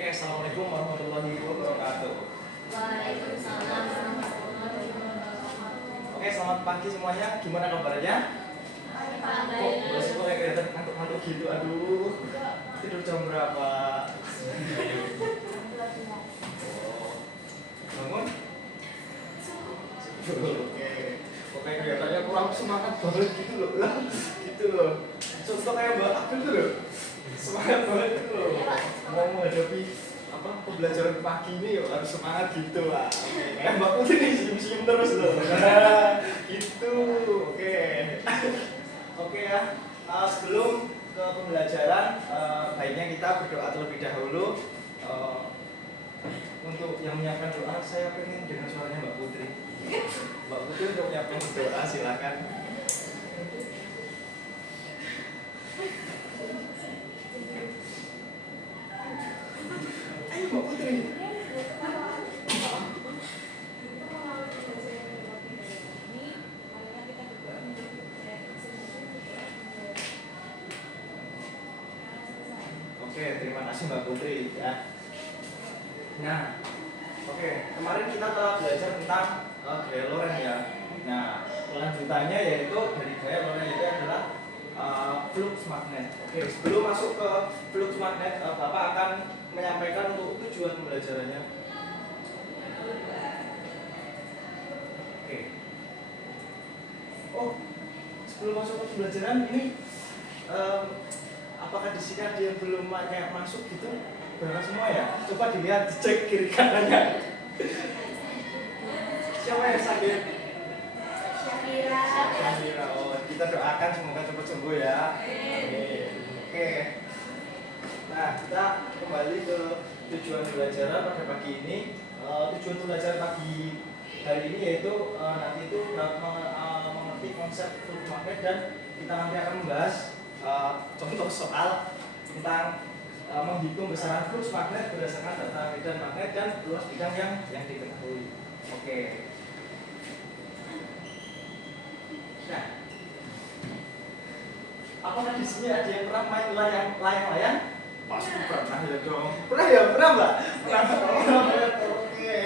Oke, assalamualaikum warahmatullahi wabarakatuh. Waalaikumsalam warahmatullahi wabarakatuh. Oke, selamat pagi semuanya. Gimana kabarnya? Kok masih kok kayak kelihatan ngantuk-ngantuk gitu? Aduh, tidur jam berapa? Oh, bangun? Oke, kok kayak kelihatannya kurang semangat banget gitu loh, lah, gitu loh. Contoh kayak Mbak Abdul tuh loh, semangat banget gitu loh. Mau menghadapi apa pembelajaran pagi ini yuk, harus semangat gitu lah. Oke, kayak Mbak Putri nih senyum-senyum terus loh. Nah, gitu. Oke. Oke ya. Sebelum ke pembelajaran, baiknya kita berdoa terlebih dahulu. Untuk yang menyiapkan doa, saya pengen dengar suaranya Mbak Putri. Mbak Putri untuk menyiapkan doa, silakan. Ayo Mbak Putri. Oke, terima kasih Mbak Putri ya. Nah, oke, kemarin kita telah belajar tentang gaya Lorentz ya. Nah, kelanjutannya yaitu dari gaya Lorentz itu adalah flux magnet. Oke, sebelum masuk ke flux magnet, Bapak akan menyampaikan untuk tujuan pembelajarannya. Oke. Oh, sebelum masuk ke pembelajaran ini, apakah di sini ada yang belum kayak masuk gitu? Berangkat semua ya? Coba dilihat, cek kiri kanannya. Siapa yang sakit? Syakira. Oh, kita doakan semoga cepat sembuh ya. Oke. Nah, kita kembali ke tujuan pembelajaran pada pagi ini. Tujuan pembelajaran pagi hari ini yaitu nanti itu mengerti konsep flux magnet dan kita nanti akan membahas contoh soal tentang menghitung besaran flux magnet berdasarkan data medan magnet dan luas bidang yang diketahui. Oke. Nah, apakah di sini ada yang pernah main layang-layang? Pasti pernah ya dong. Pernah ya, pernah Mbak? Pernah. Oke.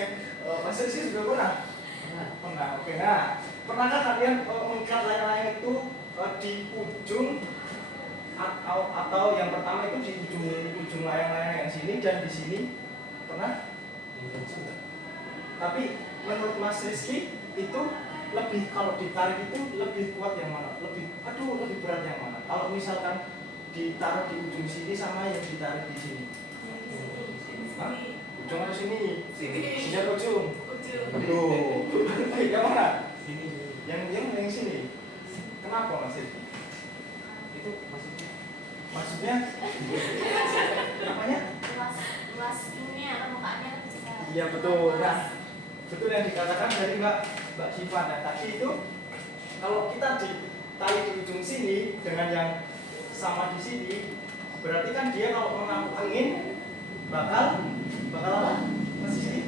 Mas Rizky juga pernah? Pernah. Oke. Nah, pernahkah kalian mengikat layang-layang itu di ujung atau yang pertama itu di ujung layang-layang yang sini dan di sini? Pernah? Tapi menurut Mas Rizky itu lebih, kalau ditarik itu lebih kuat yang mana? Lebih berat yang mana? Kalau misalkan ditaruh di ujung sini sama yang ditarik di sini? Hah? Ujung atau sini? Sini atau ujung? Loh, yang mana? Yang sini. Kenapa Mas Rizky? Itu maksudnya namanya? Luas ini atau mukanya bisa. Iya betul. Nah, betul yang dikatakan dari Mbak Syifa. Nah, tadi itu kalau kita ditarik di ujung sini dengan yang sama di sini, berarti kan dia kalau menampung angin bakal apa? Masih sini?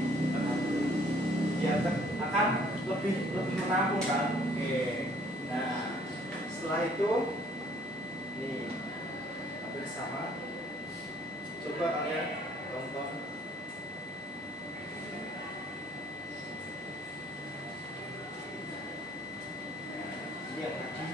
Dia akan lebih menampung kan? Oke. Nah, setelah itu nih hampir sama. Coba kalian tonton. Ini yang tadi.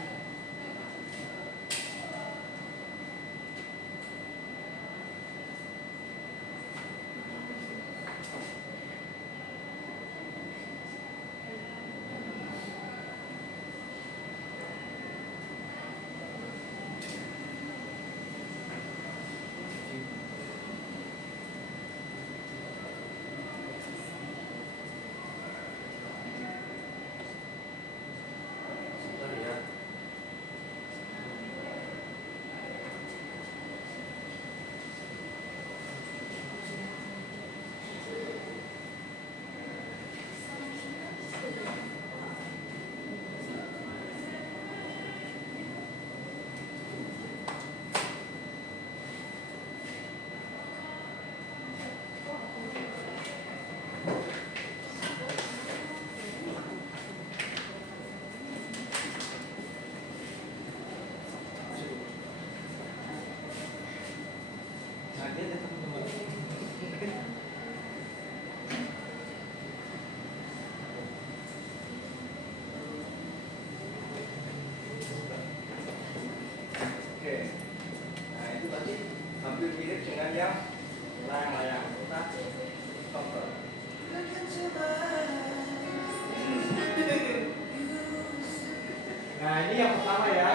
ini yang pertama ya.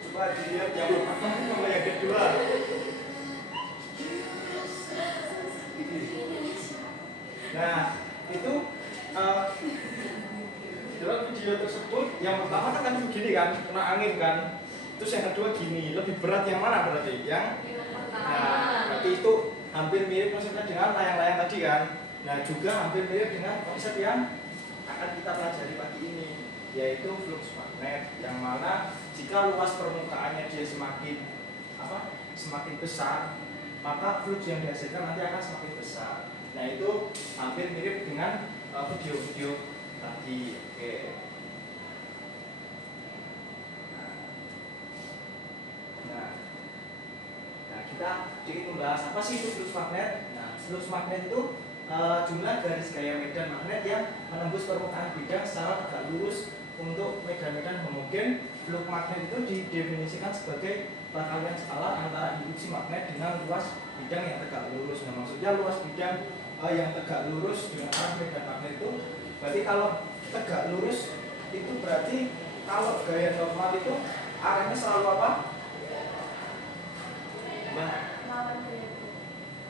Coba dilihat yang pertama sama yang kedua. Nah, itu dalam video tersebut yang pertama kan begini kan, kena angin kan. Terus yang kedua gini, lebih berat yang mana berarti? Yang berarti itu hampir mirip konsepnya dengan layang-layang tadi kan. Nah, juga hampir mirip dengan konsep yang akan kita pelajari pagi ini, yaitu flux magnet, yang mana jika luas permukaannya dia semakin semakin besar, maka flux yang dihasilkan nanti akan semakin besar. Nah, itu hampir mirip dengan video-video tadi. Oke. Nah, kita sedikit membahas apa sih itu flux magnet. Nah, flux magnet itu jumlah garis gaya medan magnet yang menembus permukaan bidang secara tegak lurus untuk medan-medan homogen. Flux magnet itu didefinisikan sebagai perkalian skala antara induksi magnet dengan luas bidang yang tegak lurus. Nah, maksudnya luas bidang yang tegak lurus dengan arah medan magnet itu berarti kalau tegak lurus itu berarti kalau gaya normal itu arahnya selalu apa?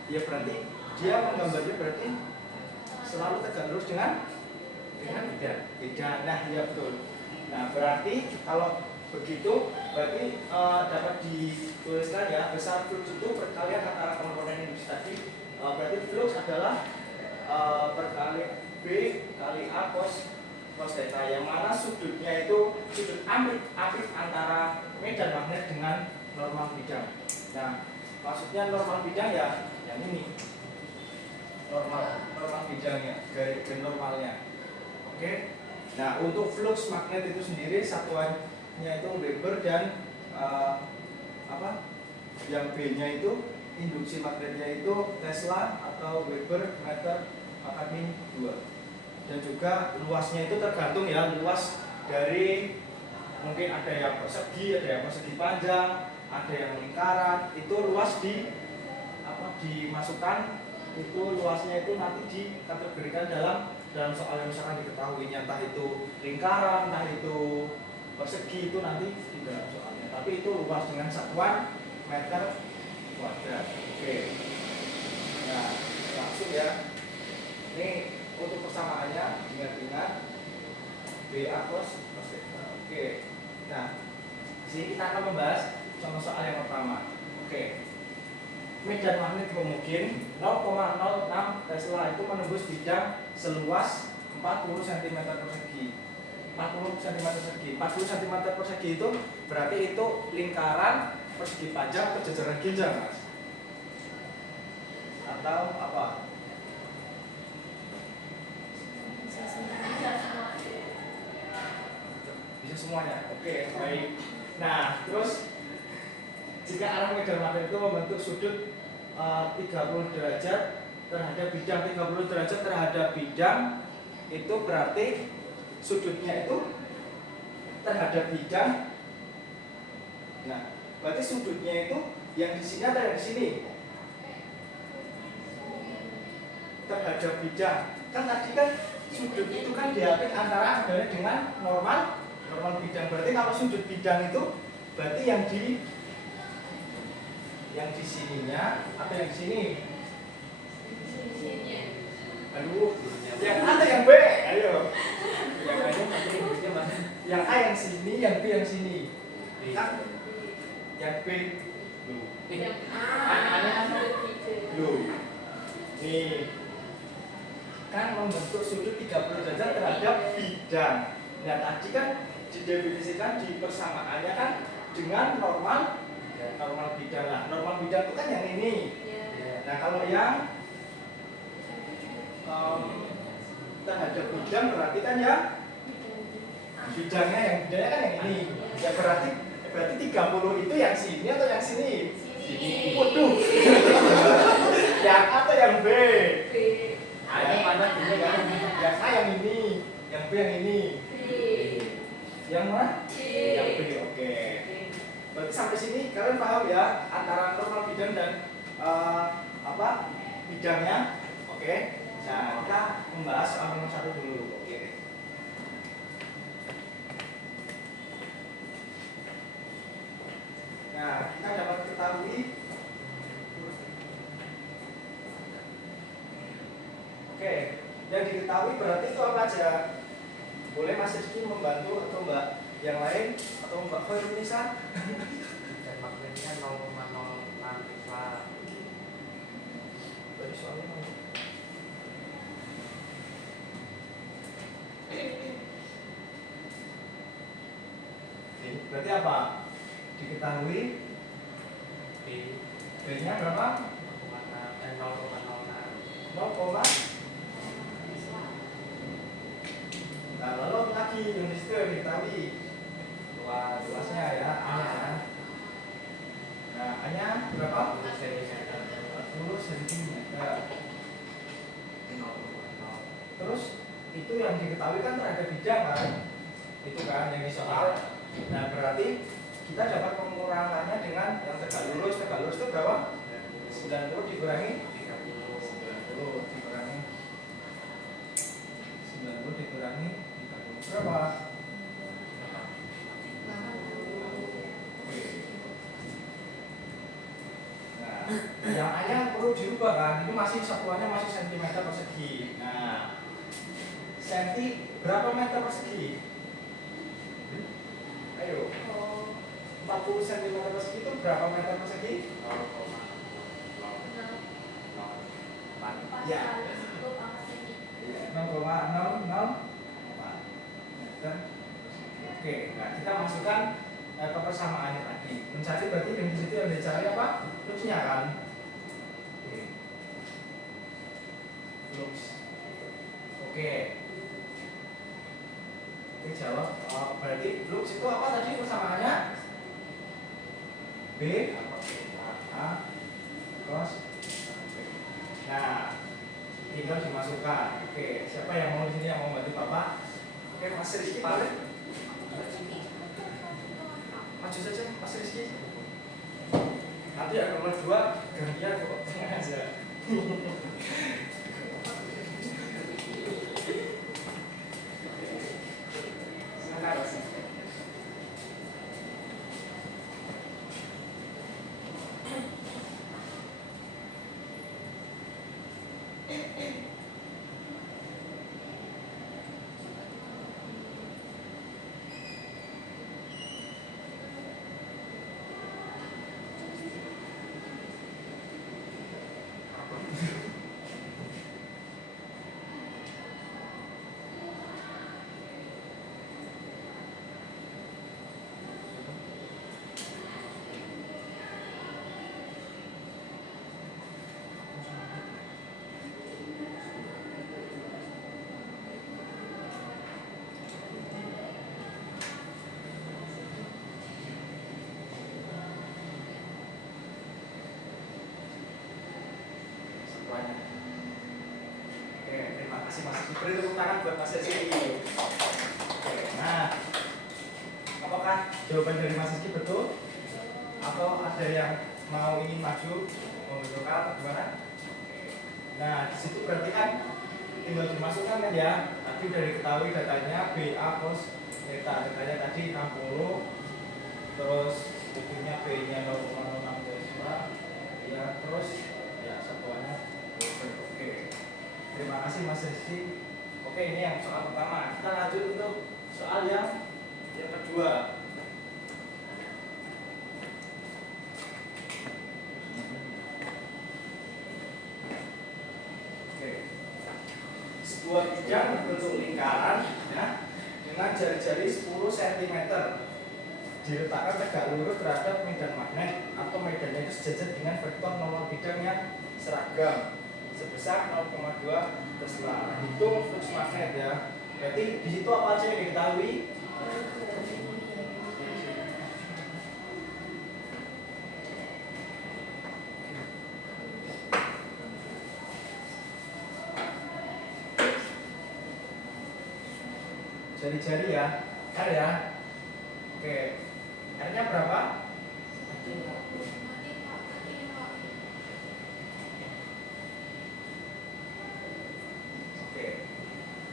Ya berarti dia menggambarnya berarti selalu tegak lurus dengan bidang. Nah, ya betul. Nah, berarti kalau begitu berarti dapat dituliskan ya, besar flux itu perkalian antara komponen induksi tadi. Berarti flux adalah perkalian B kali A cos theta, yang mana sudutnya itu sudut amplif antara medan magnet dengan normal bidang. Nah, maksudnya normal bidang ya yang ini. Normal bidangnya, garis normalnya. Oke. Nah, untuk flux magnet itu sendiri satuannya itu Weber dan yang B-nya itu induksi magnetnya itu Tesla atau Weber meter pangkat 2. Dan juga luasnya itu tergantung ya, luas dari mungkin ada yang persegi, ada yang persegi panjang, ada yang lingkaran. Itu luas dimasukkan, itu luasnya itu nanti dikategorikan dalam soal yang misalkan diketahui, entah itu lingkaran, entah itu persegi, itu nanti di dalam soalnya. Tapi itu luas dengan satuan meter kuadrat. Oke. Nah, langsung ya. Ini untuk persamaannya ingat-ingat BA cos theta. Oke. Nah, di sini kita akan membahas contoh soal yang pertama. Oke. Medan magnet homogen 0,06 Tesla itu menembus bidang seluas 40 cm persegi. 40 cm persegi. 40 cm persegi itu berarti itu lingkaran persegi panjang atau jajaran ginjal, Mas? Atau apa? Bisa semuanya. Oke, baik. Nah, terus jika arah medan magnet itu membentuk sudut 30 derajat terhadap bidang, 30 derajat terhadap bidang, itu berarti sudutnya itu terhadap bidang. Nah, berarti sudutnya itu yang di sini atau yang di sini? Terhadap bidang. Kan tadi kan sudut itu kan diapit antara adanya dengan normal bidang. Berarti kalau sudut bidang itu berarti yang di sininya atau yang di sini? Aduh, yang A atau yang B? Ayo. Yang A yang sini, yang B yang sini. Kan yang B. Yang A. Loh. Nih. Kan membentuk sudut 30 derajat terhadap bidang. Nah, tadi kan didefinisikan di persamaannya kan dengan normal bidang. Nah, normal bidang itu kan yang ini. Nah, kalau yang terhadap bidang berarti kan ya bidangnya kan yang ini. Ya berarti 30 itu yang sini atau yang sini? Sini. Waduh. Yang A atau yang B? Yang mana ini kan? Yang A yang ini, yang B yang ini. Yang mana? Yang B. Oke. Berarti sampai sini kalian paham ya antara normal bidang dan bidangnya. Oke. Nah, kita membahas soal nomor 1 dulu. Oke. Nah, kita dapat ketahui. Oke, yang diketahui berarti itu apa aja? Boleh Mas Rizky membantu atau Mbak yang lain atau Mbak Fernisa? Dan magnetnya 0,06 Berarti soalnya mau. Oke, berarti apa? Diketahui B B-nya berapa? 0, nah lalu lagi yang di situ yang diketahui luasnya ya, A-nya. Nah, A-nya berapa? 40 cm. Terus itu yang diketahui kan terhadap bidang kan? Itu kan yang di soal. Nah, berarti kita dapat pengurangannya dengan yang tegak lurus. Tegak lurus itu berapa? 90 dikurangi 90 dikurangi 90 dikurangi 30 berapa? Oke. Nah, yang A-nya perlu dirubah kan? Itu masih satuannya masih cm persegi. Nah, senti berapa meter persegi? Ayo. 40 cm persegi itu berapa meter persegi? Ya. 0,004 meter. Oke, nah kita masukkan ke persamaannya tadi. Mencari berarti yang di situ yang dicari apa? Luxnya kan? Oke. Lux. Oke. Oke, jawab. Berarti lux itu apa tadi persamaannya? B A cos. Nah, tinggal dimasukkan. Oke, siapa yang mau di sini yang mau bantu Bapak? Oke, Mas Rizky boleh? Maju saja, Mas Rizky. Nanti yang nomor 2 gantian kok, tenang aja. Silakan. Banyak. Oke, terima kasih Mas. Beri tepuk tangan buat Mas Rizky. Oke, nah, apakah jawaban dari Mas Rizky betul? Atau ada yang mau ingin maju membetulkan atau gimana? Nah, di situ berarti kan tinggal dimasukkan kan ya. Tadi udah diketahui datanya BA cos theta. Datanya tadi 60, terus bukunya B-nya 0,06 ya, terus ya satuannya. Oke, terima kasih Mas Rizky. Oke, ini yang soal pertama. Kita lanjut untuk soal yang kedua. Oke, sebuah bidang berbentuk lingkaran ya, dengan jari-jari 10 cm diletakkan tegak lurus terhadap medan magnet atau medannya itu sejajar dengan vektor nomor bidang yang seragam sebesar 0,2 Tesla. Hitung flux magnet ya. Berarti di situ apa aja yang diketahui? Jari-jari ya, R ya. Oke, R-nya berapa? Oke.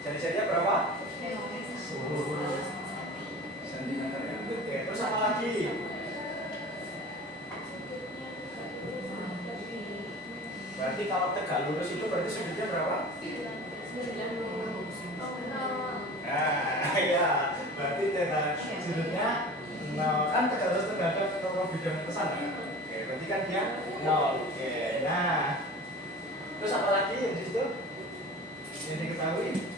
Jadi-jadinya berapa? 10 cm ya. Oke, terus apa lagi? Berarti kalau tegak lurus itu berarti sudutnya berapa? Nah, ya, berarti tegak sudutnya 0. Kan tegak lurus itu ada kalau bidang ke sana. Oke, berarti kan dia 0. Oke, nah. Terus apa lagi yang di situ? Yang diketahui?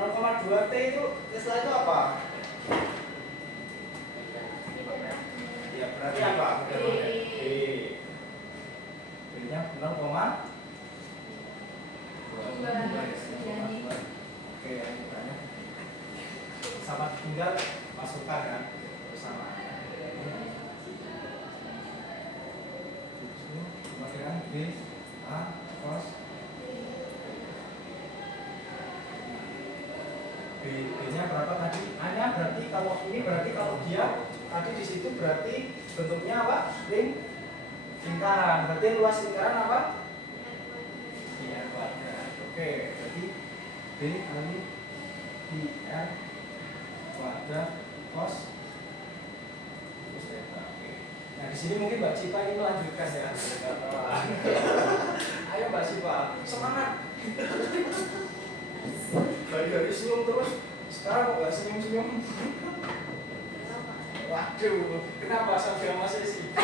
0,2 T itu Tesla itu apa? Ya, berarti apa? B-nya 0,2. Oke, yang bukannya sama tinggal masukkan kan bersama. Kemudian B A cos B-nya berapa tadi? A-nya berarti kalau ini berarti kalau dia tadi di situ berarti bentuknya apa? Lingkaran. Berarti luas lingkaran apa? PR kuadrat. Oke, berarti B kali PR kuadrat cos terus theta. Oke. Nah, di sini mungkin Mbak Cipa ini melanjutkan ya. Ayo Mbak Cipa, semangat. Dari senyum terus, sekarang kok nggak senyum-senyum? Waduh, kenapa sampai sama sesi?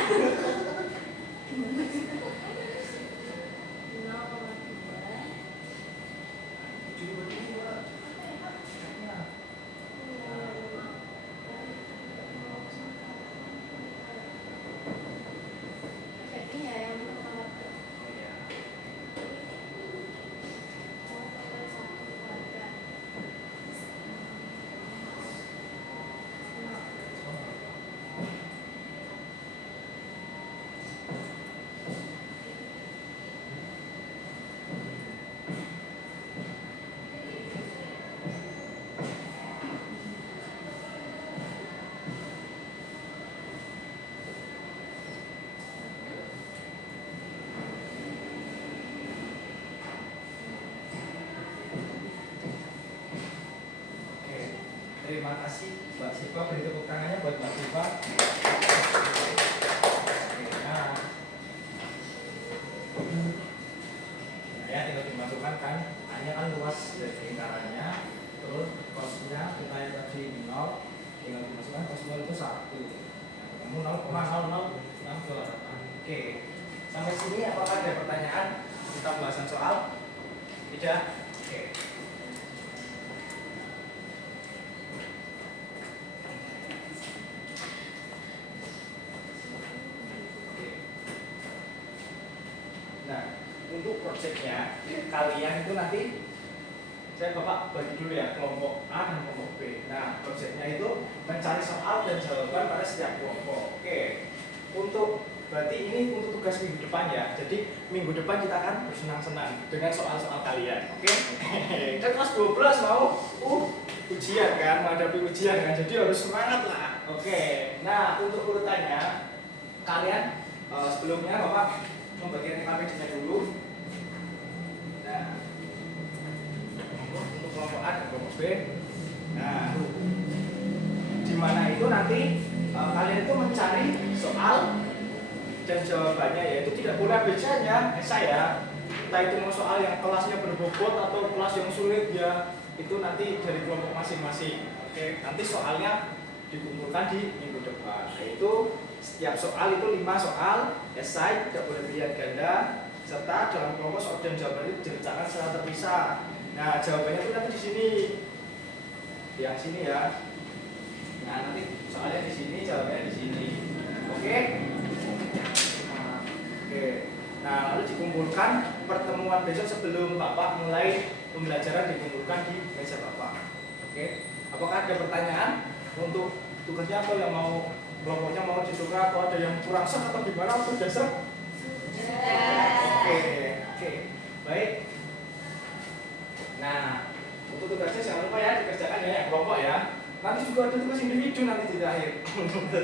Terima kasih Mbak Siva, beri tepuk tangannya buat Mbak Siva. Nah, ya tinggal dimasukkan kan, hanya kan luas dari lingkarannya, terus cosnya kita yang tadi 0, tinggal dimasukkan cos 0 itu 1, ketemu 0,00628. Oke, sampai sini apakah ada pertanyaan tentang pembahasan soal? Tidak? Oke. Nah, untuk proyeknya kalian itu nanti saya Bapak bagi dulu ya kelompok A dan kelompok B. Nah, proyeknya itu mencari soal dan jawaban pada setiap kelompok. Oke. Untuk berarti ini untuk tugas minggu depan ya. Jadi minggu depan kita akan bersenang-senang dengan soal-soal kalian. Oke. Kita kelas 12 mau ujian kan, menghadapi ujian kan. Jadi harus semangat lah. Oke. Nah, untuk urutannya kalian sebelumnya Bapak membagikan KPD-nya dulu. Nah, untuk kelompok A dan kelompok B. Nah, di mana itu nanti kalian itu mencari soal dan jawabannya, yaitu tidak boleh bedanya saya. Entah itu mau soal yang kelasnya berbobot atau kelas yang sulit ya, itu nanti dari kelompok masing-masing. Oke, nanti soalnya dikumpulkan di minggu depan. Yaitu setiap soal itu 5 soal esai, tidak boleh pilihan ganda, serta dalam kelompok soal dan jawaban itu diletakkan secara terpisah. Nah, jawabannya itu nanti di sini, yang sini ya. Nah, nanti soalnya di sini, jawabannya di sini. Oke? Oke. Nah, lalu dikumpulkan pertemuan besok sebelum Bapak mulai pembelajaran, dikumpulkan di meja Bapak. Oke? Apakah ada pertanyaan untuk tugasnya atau yang mau kelompoknya mau ditukar atau ada yang kurang sah atau gimana untuk dasar? Oke, baik. Nah, untuk tugasnya jangan lupa ya dikerjakan ya yang kelompok ya. Nanti juga ada tugas individu nanti di akhir.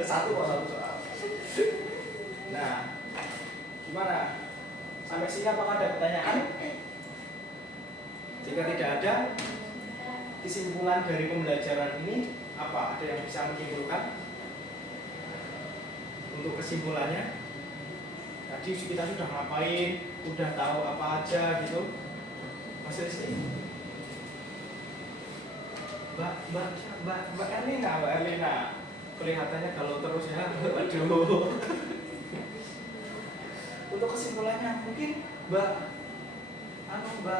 Satu soal. Nah, gimana? Sampai sini apakah ada pertanyaan? Jika tidak ada, kesimpulan dari pembelajaran ini apa? Ada yang bisa menyimpulkan? Untuk kesimpulannya, tadi kita sudah ngapain, udah tahu apa aja gitu. Mas Rizky, Mbak Erlina, kelihatannya kalau terus ya, waduh. Untuk kesimpulannya, mungkin Mbak Anda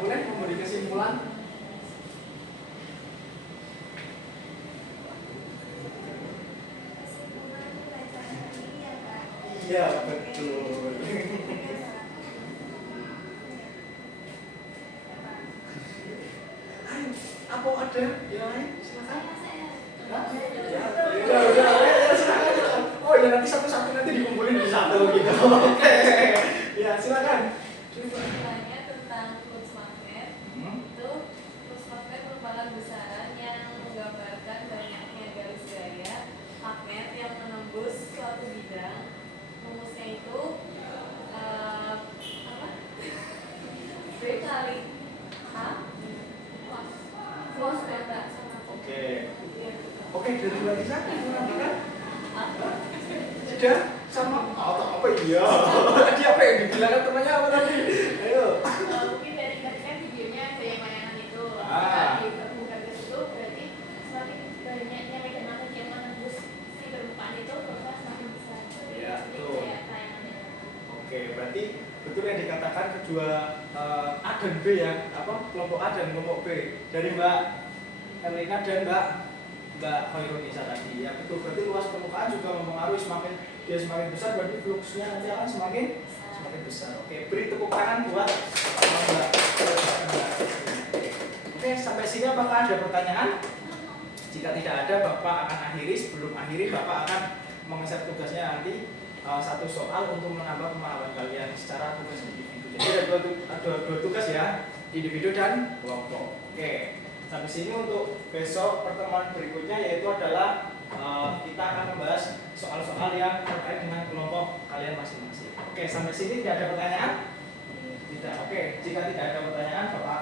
boleh memberi kesimpulan? Iya, betul. Ayo, apa ada yang lain? Silakan. Ya, silakan. Oh ya, nanti satu-satu nanti dikumpulin di satu gitu. Oke. Ya, silakan. Kesimpulannya tentang kursus magnet itu kursus magnet merupakan besaran yang menggambarkan banyaknya garis gaya magnet yang menembus suatu bidang. Rumusnya itu apa? B kali H cos delta. Oke, dari Mbak Lisa menambahkan? Sudah sama apa iya? Dia apa yang dibilangkan temannya apa tadi? Ayo. Mungkin dari tadi kan videonya ada yang layangan itu. Bukan ke situ berarti semakin banyaknya medan magnet yang menembus si permukaan itu proses semakin besar. Ya, Jadi betul. kayak layangan. Oke, berarti betul yang dikatakan kedua A dan B ya, apa kelompok A dan kelompok B dari Mbak Erlina dan Mbak Hoirunisa tadi. Ya betul, berarti luas permukaan juga mempengaruhi, semakin dia semakin besar berarti fluxnya nanti akan semakin besar. Oke, beri tepuk tangan buat Mbak. Oke, sampai sini apakah ada pertanyaan? Jika tidak ada, Bapak akan akhiri. Sebelum akhiri, Bapak akan mengeset tugasnya nanti satu soal untuk menambah pemahaman kalian secara tugas individu. Jadi ada dua tugas ya, individu dan kelompok. Oke, sampai sini untuk besok pertemuan berikutnya yaitu adalah kita akan membahas soal-soal yang terkait dengan kelompok kalian masing-masing. Oke, sampai sini tidak ada pertanyaan? Tidak. Oke, jika tidak ada pertanyaan, Bapak